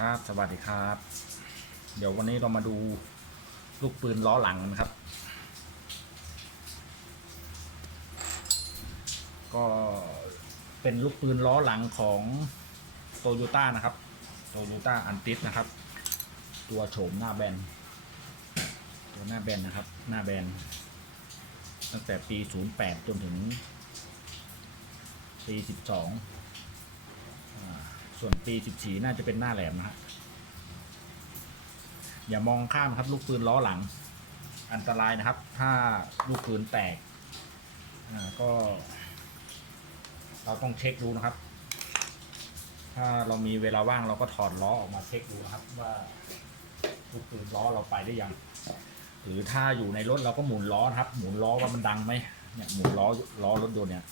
ครับ สวัสดีครับ เดี๋ยววันนี้เรามาดูลูกปืนล้อหลังนะครับ ก็เป็นลูกปืนล้อหลังของโตโยต้านะครับโตโยต้าอันติสนะครับ ตัวโฉมหน้าแบน ตัวหน้าแบนนะครับ หน้าแบน ตั้งแต่ปี 08 จนถึงปี 12 ส่วนปี14น่าจะเป็นหน้าแหลมนะฮะอย่ามองข้ามครับ ลูกปืนล้อหลัง อันตรายนะครับ ถ้าลูกปืนแตกก็ เราต้องเช็คดูนะครับ ถ้าเรามีเวลาว่างเราก็ถอดล้อออกมาเช็คดูนะครับ ว่าลูกปืนล้อเราไปได้ยัง หรือถ้าอยู่ในรถเราก็หมุนล้อนะครับ หมุนล้อว่ามันดังไหมเนี่ยหมุนล้อล้อรถยนต์เนี่ย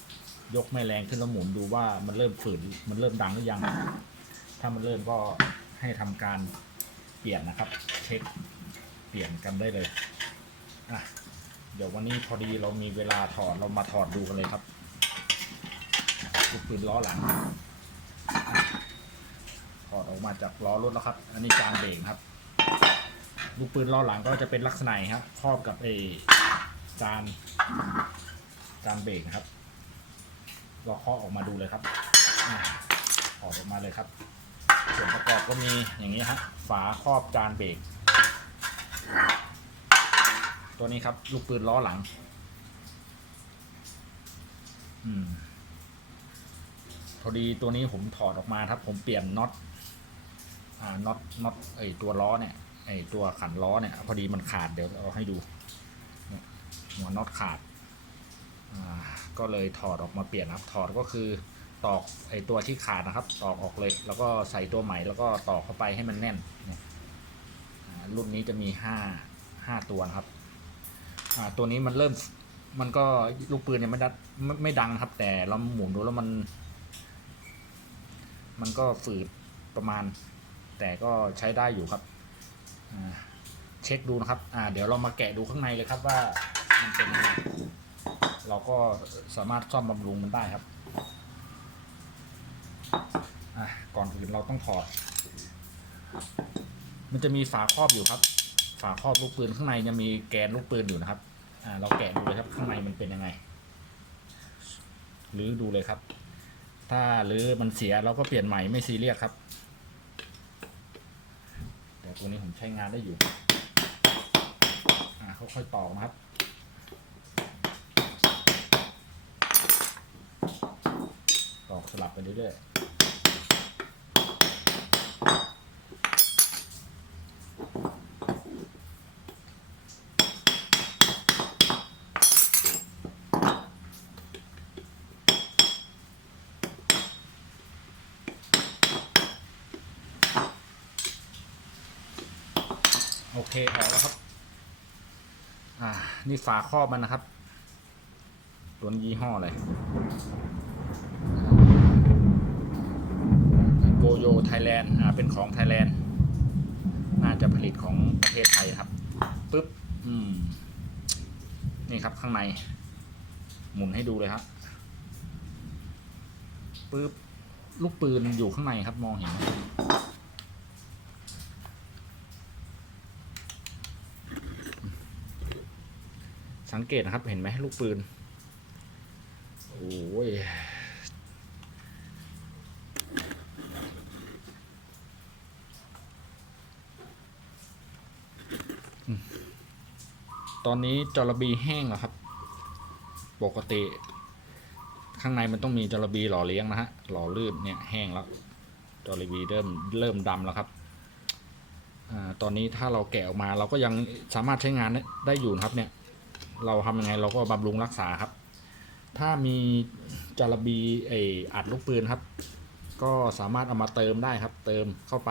ยกไม่แรงขึ้นแล้วหมุนดูว่ามันเริ่มฝืนมันเริ่มดังหรือยัง ถ้ามันเริ่มก็ให้ทำการเปลี่ยนนะครับ เช็คเปลี่ยนกันได้เลยอะเดี๋ยววันนี้พอดีเรามีเวลาถอดเรามาถอดดูกันเลยครับลูกปืนล้อหลังถอดออกมาจากล้อรถแล้วครับ อันนี้จานเบรกครับ ลูกปืนล้อหลังก็จะเป็นลักษณะครับครอบกับไอ้จานจานเบรกนะครับ เราเคาะออกมาดูเลยครับอ่าถอดออกมาเลยครับ ส่วนประกอบก็มีอย่างนี้ฮะฝาครอบจานเบรกตัวนี้ครับ ลูกปืนล้อหลัง อืมพอดีตัวนี้ผมถอดออกมาครับ ผมเปลี่ยนน็อตอ่าน็อตน็อตไอตัวล้อเนี่ยไอตัวขันล้อเนี่ย พอดีมันขาดเดี๋ยวเอาให้ดูนี่ยหัวน็อตขาด ก็เลยถอดออกมาเปลี่ยนครับถอดก็คือตอกไอตัวที่ขาดนะครับ ตอกออกเลย แล้วก็ใส่ตัวใหม่แล้วก็ตอกเข้าไปให้มันแน่นเนี่ยรุ่นนี้จะมีห้าห้าตัวนะครับตัวนี้มันเริ่มมันก็ลูกปืนเนี่ยไม่ดัดไม่ไม่ดังครับ แต่เราหมุนดูแล้วมัน มันก็ฝืดประมาณ แต่ก็ใช้ได้อยู่ครับเช็คดูนะครับเดี๋ยวเรามาแกะดูข้างในเลยครับว่ามันเป็นยังไง เราก็สามารถซ่อมบำรุงมันได้ครับก่อนอื่นเราต้องถอด มันจะมีฝาครอบอยู่ครับ ฝาครอบลูกปืนข้างในจะมีแกนลูกปืนอยู่นะครับ อ่า เราแกะดูเลยครับข้างในมันเป็นยังไงหรือดูเลยครับ ถ้าหรือมันเสียเราก็เปลี่ยนใหม่ไม่ซีเรียสครับ แต่ตัวนี้ผมใช้งานได้อยู่ อ่าค่อยๆตอนะครับ อกสลับไปเรื่อยๆโอเคออกแล้วครับ อ่า นี่ฝาครอบมันนะครับ ตัวนยี่ห้ออะไร โกโยไทยแลนด์อ่าเป็นของไทยแลนด์น่าจะผลิตของประเทศไทยครับปึ๊บอืมนี่ครับข้างใน หมุนให้ดูเลยครับปึ๊บลูกปืนอยู่ข้างในครับมองเห็นสังเกตนะครับเห็นไหมลูกปืน โอ้ย ตอนนี้จระบีแห้งแล้วครับ ปกติ ข้างในมันต้องมีจระบีหล่อเลี้ยงนะฮะหล่อลื่นเนี่ยแห้งแล้วจระบีเริ่มเริ่มดำแล้วครับอตอนนี้ถ้าเราแกะออกมาเราก็ยังสามารถใช้งานได้อยู่ครับเนี่ย เราทำยังไงเราก็บำรุงรักษาครับ ถ้ามีจระบีไออัดลูกปืนครับ ก็สามารถเอามาเติมได้ครับ เติมเข้าไป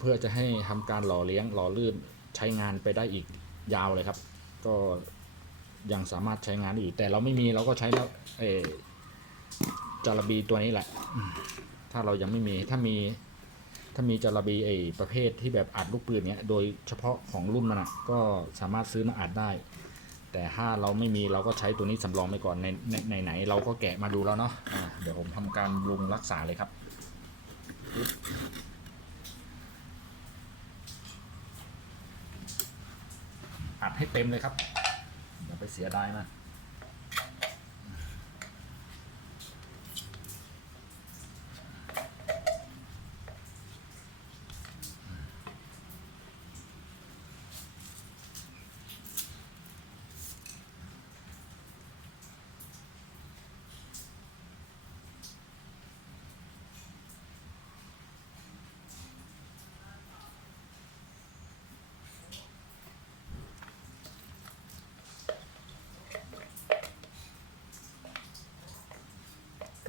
เพื่อจะให้ทำการหล่อเลี้ยงหล่อลื่นใช้งานไปได้อีก ยาวเลยครับ ก็ยังสามารถใช้งานได้อยู่แต่เราไม่มีเราก็ใช้แล้วเออจระบีตัวนี้แหละ ถ้าเรายังไม่มีถ้ามี ถ้ามีจระบีไอประเภทที่แบบอัดลูกปืนเนี้ยโดยเฉพาะของรุ่นมันอะก็สามารถซื้อมาอัดได้ แต่ถ้าเราไม่มีเราก็ใช้ตัวนี้สำรองไปก่อนในในไหนเราก็แกะมาดูแล้วเนาะอ่าเดี๋ยวผมทำการบำรุงรักษาเลยครับปึ๊บ ด ให้เต็มเลยครับอย่าไปเสียดายมัน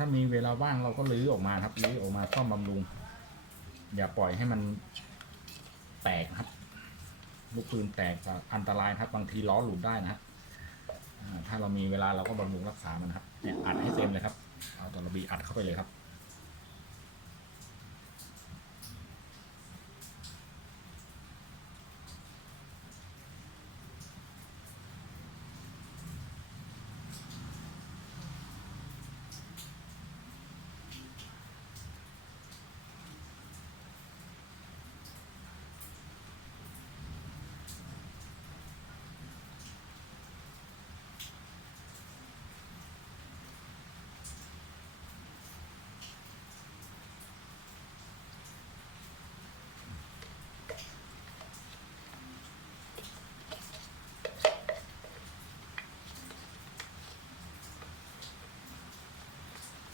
ถ้ามีเวลาว่างเราก็ลื้อออกมาครับลื้อออกมาซ่อมบำรุง อย่าปล่อยให้มันแตกนะครับ ลูกปืนแตกจะอันตรายครับ บางทีล้อหลุดได้นะฮะถ้าเรามีเวลาเราก็บำรุงรักษามันครับเนี่ยอัดให้เต็มเลยครับ เอาตะลบีอัดเข้าไปเลยครับ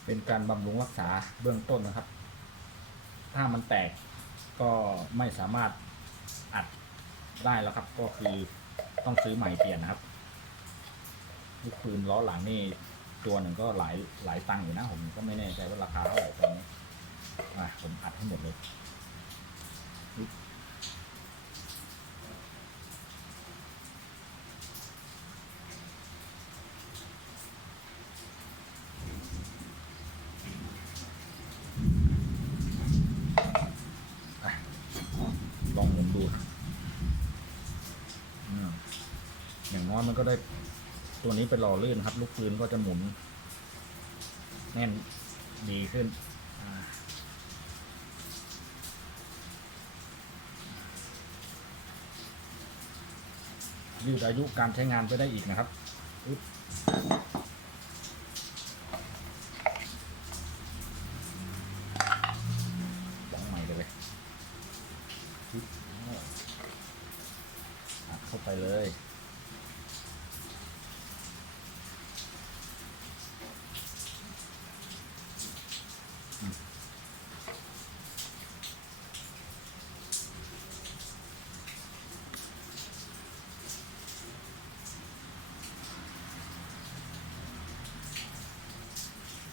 เป็นการบำรุงรักษาเบื้องต้นนะครับ ถ้ามันแตกก็ไม่สามารถอัดได้แล้วครับ ก็คือต้องซื้อใหม่เปลี่ยนนะครับลูกปืนล้อหลังนี่ตัวหนึ่งก็หลายหลายตังค์อยู่นะผมก็ไม่แน่ใจว่าราคาเท่าไหร่ตอนนี้อะผมอัดให้หมดเลย ลองหมุนดูอืมอย่างน้อย มันก็ได้ตัวนี้เป็นหล่อลื่นครับ ลูกปืนก็จะหมุน แน่นดีขึ้นยืดอายุการใช้งานไปได้อีกนะครับอึ๊บลองใหม่เลย อัดเข้าไปเลย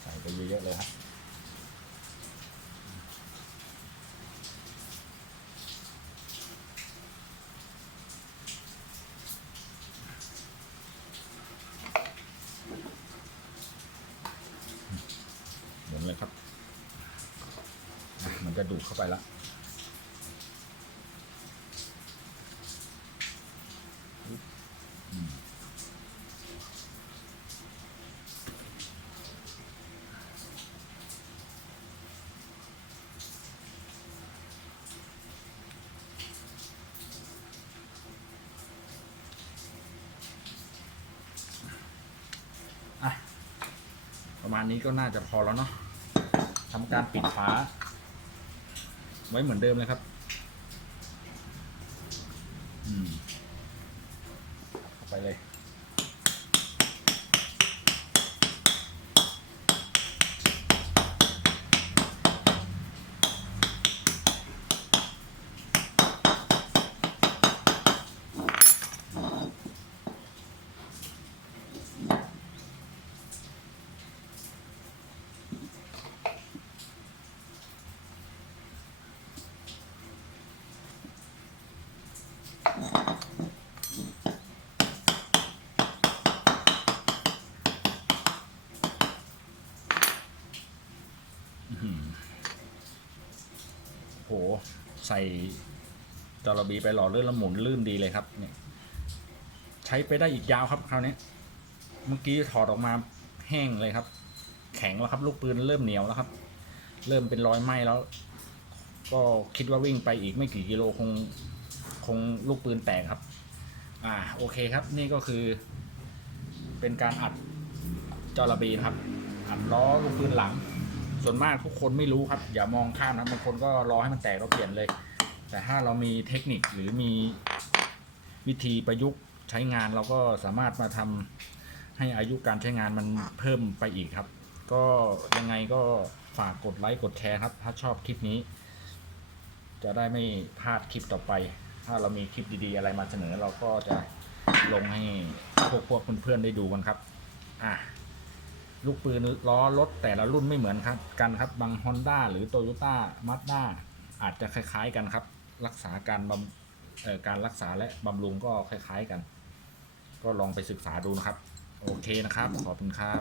ใส่ไปเยอะเลยครับหมุนเลยครับ มันจะดูดเข้าไปแล้ว ประมาณนี้ก็น่าจะพอแล้วเนาะทำการปิดฝาไว้เหมือนเดิมเลยครับ อืมเข้าไปเลย ใส่จอระบีไปหล่อเลื่อนแล้วหมุนลื่นดีเลยครับเนี่ยใช้ไปได้อีกยาวครับคราวนี้เมื่อกี้ถอดออกมาแห้งเลยครับ แข็งแล้วครับ ลูกปืนเริ่มเหนียวแล้วครับ เริ่มเป็นรอยไหม้แล้ว ก็คิดว่าวิ่งไปอีกไม่กี่กิโลคงคงลูกปืนแตกครับ อ่าโอเคครับ นี่ก็คือ เป็นการอัดจอระบีนะครับ อัดล้อลูกปืนหลัง ส่วนมากทุกคนไม่รู้ครับ อย่ามองข้ามนะบางคนก็รอให้มันแตกแล้วเปลี่ยนเลย แต่ถ้าเรามีเทคนิคหรือมีวิธีประยุกต์ใช้งานเราก็สามารถมาทำให้อายุการใช้งานมันเพิ่มไปอีกครับ ก็ยังไงก็ฝากกดไลค์กดแชร์ครับ ถ้าชอบคลิปนี้ จะได้ไม่พลาดคลิปต่อไป ถ้าเรามีคลิปดีๆอะไรมาเสนอ เราก็จะลงให้พวกพวกเพื่อนๆได้ดูกันครับ อะ ลูกปืนล้อรถแต่ละรุ่นไม่เหมือนครับกันครับบาง Honda หรือ Toyota Mazda อาจจะคล้าย ๆกันครับ รักษาการบำการรักษาและบำรุงก็คล้าย ๆกัน ก็ลองไปศึกษาดูนะครับ โอเคนะครับ ขอบคุณครับ